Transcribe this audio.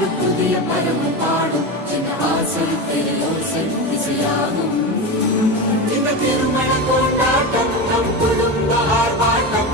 ஒரு புதிய பருவம் பாடும் என் ஆசை பெரியோசை இசையாகும். இந்த திருமண கொண்டாட்டம் நம் குடும்ப ஆர்ப்பாட்டம்.